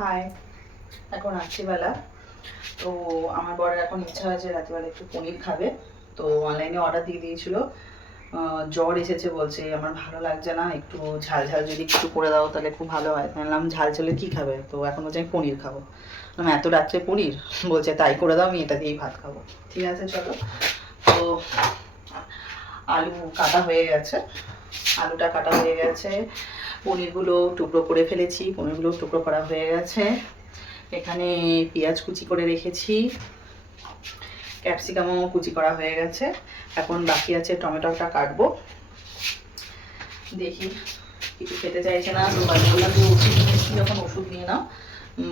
High, এখন রাত্রিবেলা। তো আমার বরের এখন ইচ্ছা হয়েছে রাত্রিবেলা একটু পনির খাবে। তো অনলাইনে অর্ডার দিয়ে দিয়েছিল। জ্বর এসেছে, বলছে আমার ভালো লাগছে না, একটু ঝাল ঝাল যদি একটু করে দাও তাহলে খুব ভালো হয়। বললাম ঝাল ঝালে কী খাবে? তো এখন বলছে আমি পনির খাবো। বললাম এত রাত্রে পনির? বলছে তাই করে দাও, আমি এটা দিয়েই ভাত খাবো। ঠিক আছে চলো। তো আলু কাটা হয়ে গেছে, আলুটা কাটা হয়ে গেছে, পনিরগুলো টুকরো করে ফেলেছি, পনিরগুলো টুকরো করা হয়ে গেছে। এখানে পেঁয়াজ কুচি করে রেখেছি, ক্যাপসিকামও কুচি করা হয়ে গেছে। এখন বাকি আছে টমেটোটা কাটবো। দেখি, কিছু খেতে চাইছে না, তো বাড়ি বললাম যে ওষুধ নিয়েছি, যখন ওষুধ নিয়ে নাও।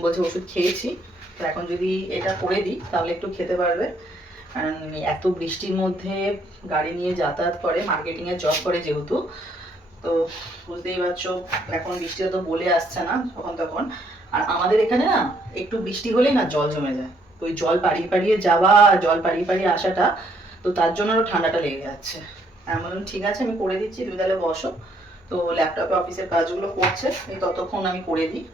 বলছে ওষুধ খেয়েছি, তো এখন যদি এটা করে দিই তাহলে একটু খেতে পারবে। কারণ এত বৃষ্টির মধ্যে গাড়ি নিয়ে যাতায়াত করে, মার্কেটিংয়ের জব করে যেহেতু, তো বুঝতেই পারছো এখন বৃষ্টিটা তো বলে আসছে না তখন তখন। আর আমাদের এখানে না একটু বৃষ্টি হলেই না জল জমে যায়, তো ওই জল পাড়িয়ে পাড়িয়ে যাওয়া, জল পাড়িয়ে পাড়িয়ে আসাটা, তো তার জন্য আরও ঠান্ডাটা লেগে যাচ্ছে। আমি বললাম ঠিক আছে আমি করে দিচ্ছি, তুমি তাহলে বসো। তো ল্যাপটপে অফিসের কাজগুলো করছে, এই ততক্ষণ আমি করে দিই।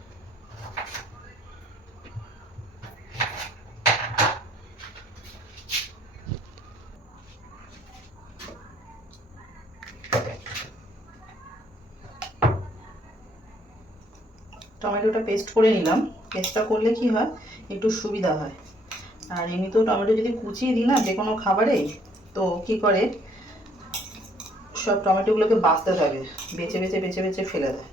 টমেটোটা পেস্ট করে নিলাম। পেস্টটা করলে কি হয়, একটু সুবিধা হয়। আর এমনিতেও টমেটো যদি কুচিয়ে দিই না যে কোনো খাবারে, তো কি করে সব টমেটোগুলোকে বাছতে থাকে, বেছে বেছে বেছে বেছে ফেলে দেয়।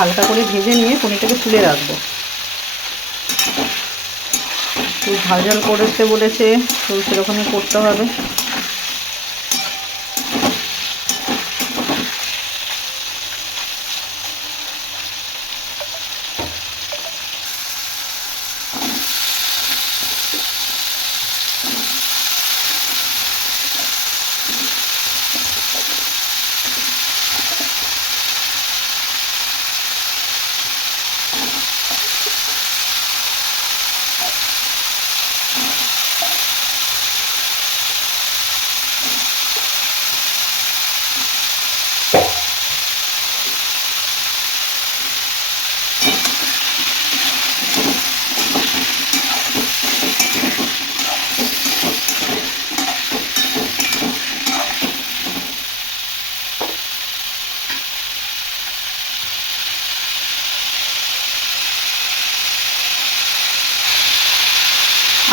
হালকা করে ভেজে নিয়ে পনিরটাকে তুলে রাখবো। তো ঝাল ঝাল করতে বলেছে, তো সেরকমই করতে হবে।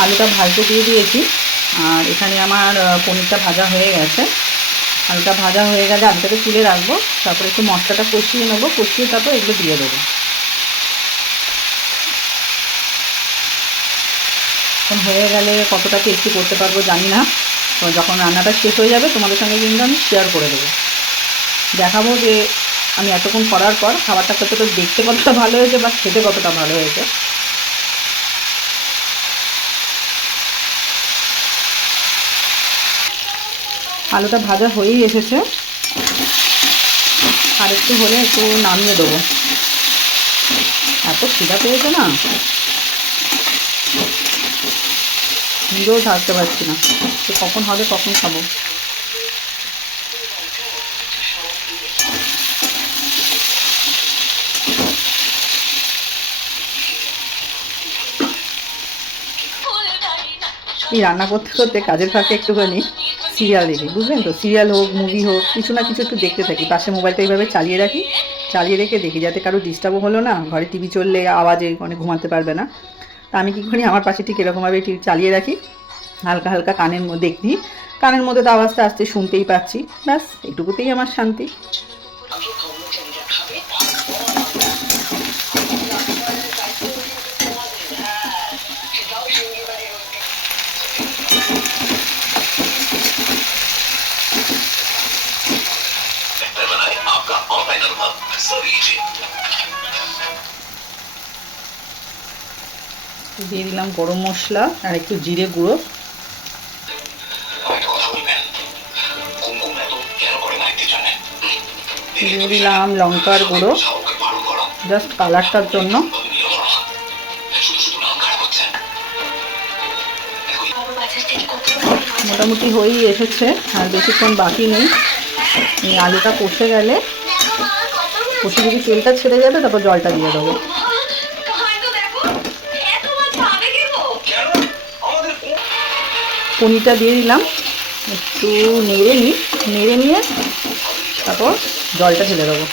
আলুটা ভাজতে দিয়ে দিয়েছি, আর এখানে আমার পনিরটা ভাজা হয়ে গেছে। আলুটা ভাজা হয়ে গেলে আলুটাকে তুলে রাখবো, তারপরে একটু মশলাটা কষিয়ে নেবো, কষিয়ে তারপর এগুলো দিয়ে দেবো। এখন হয়ে গেলে কতটা টেস্টি করতে পারবো জানি না, তো যখন রান্নাটা শেষ হয়ে যাবে তোমাদের সঙ্গে কিন্তু আমি শেয়ার করে দেবো, দেখাবো যে আমি এতক্ষণ করার পর খাবারটা কতটা দেখতে কতটা ভালো হয়েছে বা খেতে কতটা ভালো হয়েছে। আলুটা ভাজা হয়েই এসেছে, আর একটু হলে একটু নামিয়ে দেবো। এত খিদা পেয়েছে না, নিজেও থাকতে পারছি না, তো কখন হবে কখন খাবো। এই রান্না করতে করতে কাজের ফাঁকে একটুখানি সিরিয়াল দেখি, বুঝলেন তো? সিরিয়াল হোক, মুভি হোক, কিছু না কিছু একটু দেখতে থাকি। পাশে মোবাইলটা এইভাবে চালিয়ে রাখি, চালিয়ে রেখে দেখি, যাতে কারো ডিস্টার্বও হলো না, ঘরে টিভি চললে আওয়াজে মানে ঘুমাতে পারবে না। তা আমি কী করি, আমার পাশে ঠিক এরকমভাবে টিভি চালিয়ে রাখি, হালকা হালকা কানের মধ্যে দেখি, কানের মধ্যে তো আওয়াজটা আসতে শুনতেই পাচ্ছি, ব্যাস এটুকুতেই আমার শান্তি। দিয়ে দিলাম গরম মশলা আর একটু জিরে গুঁড়ো, দিয়ে দিলাম লঙ্কার গুঁড়ো জাস্ট কালারটার জন্য। মোটামুটি হয়েই এসেছে, আর বেশিক্ষণ বাকি নেই। এই আলুটা কষে গেলে, কষে যদি তেলটা ছেড়ে যাবে তারপর জলটা দিয়ে দেবো। পনিরটা দিয়ে দিলাম, একটু নেড়ে নিয়ে তারপর জলটা ঢেলে দেবো।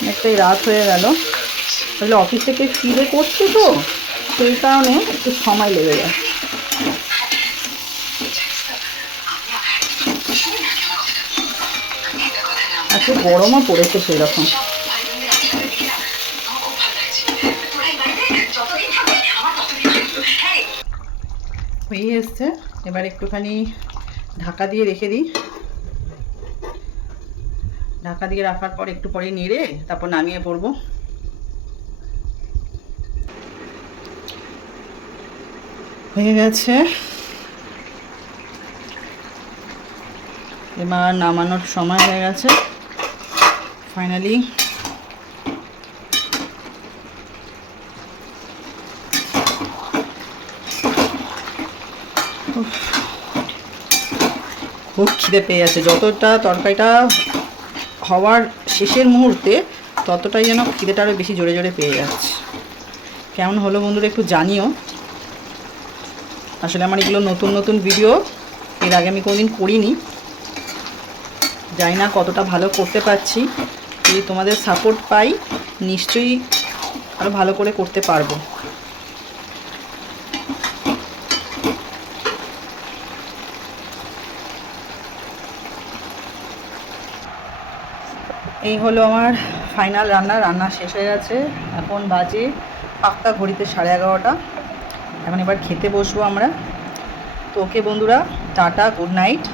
অনেকটাই রাত হয়ে গেল, তাহলে অফিস থেকে ফিরে করছি তো, সেই কারণে একটু সময় লেগে যায়। আজকে গরমও পড়েছে সেই রকম। হয়ে এসছে, এবার একটুখানি ঢাকা দিয়ে রেখে দিই। ঢাকা দিয়ে রাখার পর একটু পরে নেড়ে তারপর নামিয়ে পড়বো। হয়ে গেছে, এবার নামানোর সময় হয়ে গেছে ফাইনালি। খুব খিদে পেয়ে যাচ্ছে, যতটা তরকারিটা হওয়ার শেষের মুহূর্তে ততটাই যেন খিদেটা আরও বেশি জোরে জোরে পেয়ে যাচ্ছে। কেমন হলো বন্ধুরা একটু জানিও। আসলে আমার এগুলো নতুন নতুন ভিডিও, এর আগে আমি কোনোদিন করিনি, জানি না কতটা ভালো করতে পারছি। যদি তোমাদের সাপোর্ট পাই নিশ্চয়ই আরও ভালো করে করতে পারবো। এই হলো আমার ফাইনাল রান্না শেষ হয়ে গেছে। এখন বাজে পাক্কা ঘড়িতে 11:30। এখন এবার খেতে বসবো আমরা। তো ওকে বন্ধুরা, টাটা, গুড নাইট।